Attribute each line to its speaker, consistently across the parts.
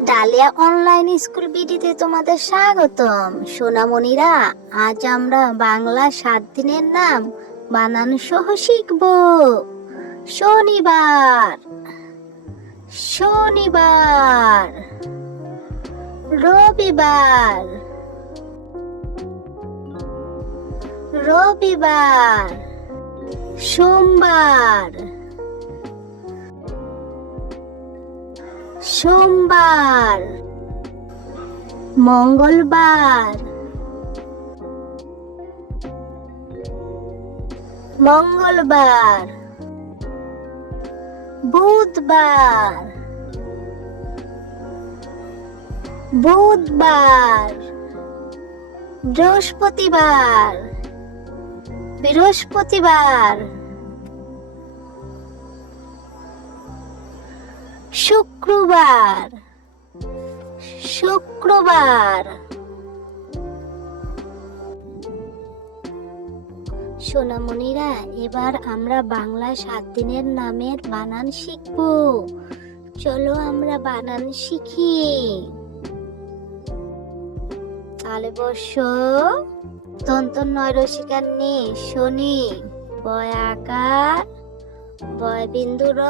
Speaker 1: Dahlia online school বিডিতে তোমাদের স্বাগতম। সোনামণিরা, আজ আমরা বাংলা সাত দিনের নাম বানান সহ শিখব। শনিবার শনিবার, রবিবার রবিবার, সোমবার সোমবার মঙ্গলবার মঙ্গলবার বুধবার বুধবার বৃহস্পতিবার বৃহস্পতিবার। শুক্রবার। শুক্রবার। সোনামণিরা, এবার আমরা বাংলা সাত দিনের নামের বানান শিখব। চলো আমরা বানান শিখি। তাহলে বস। তন্ত নয় রসিকার নে শনি। বয় আকার বয় বিন্দু র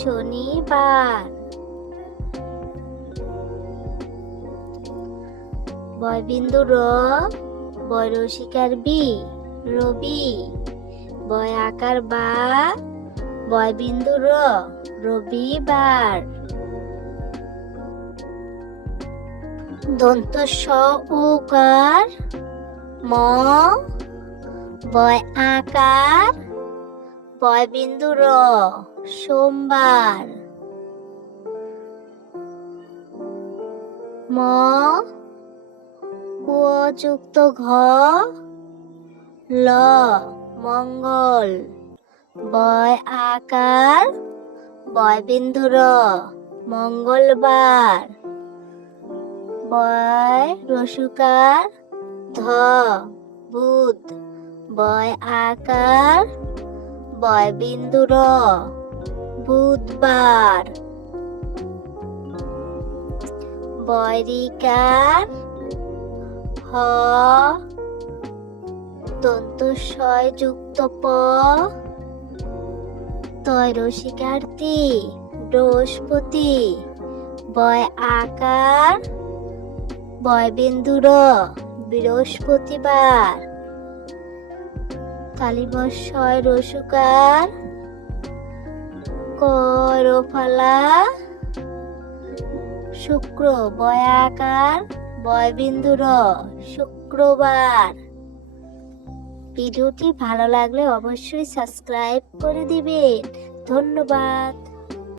Speaker 1: শনিবার। বয় বিন্দু র বয় রসিকার বি, রবি। বয় আকার বা বয় বিন্দু র রবিবার। দন্ত স উকার ম বয় আকার বিন্দু র, সোমবার। ম যুক্ত ঘ, ল, মঙ্গল। বয় আকার বয় বিন্দু র, মঙ্গলবার। বয় রসুকার, ধ, বুধ। বয় আকার বয় বিন্দু বুধবার। বয়রিকার হ দন্ত যুক্ত প তয় রসিকার্তি বৃহস্পতি বয় আকার বয় বিন্দুর বৃহস্পতিবার। কালীবর্ষয় রসুকার, করফলা, শুক্র, বয়াকার, বয়বিন্দুর, শুক্রবার। ভিডিওটি ভালো লাগলে অবশ্যই সাবস্ক্রাইব করে দিবেন। ধন্যবাদ।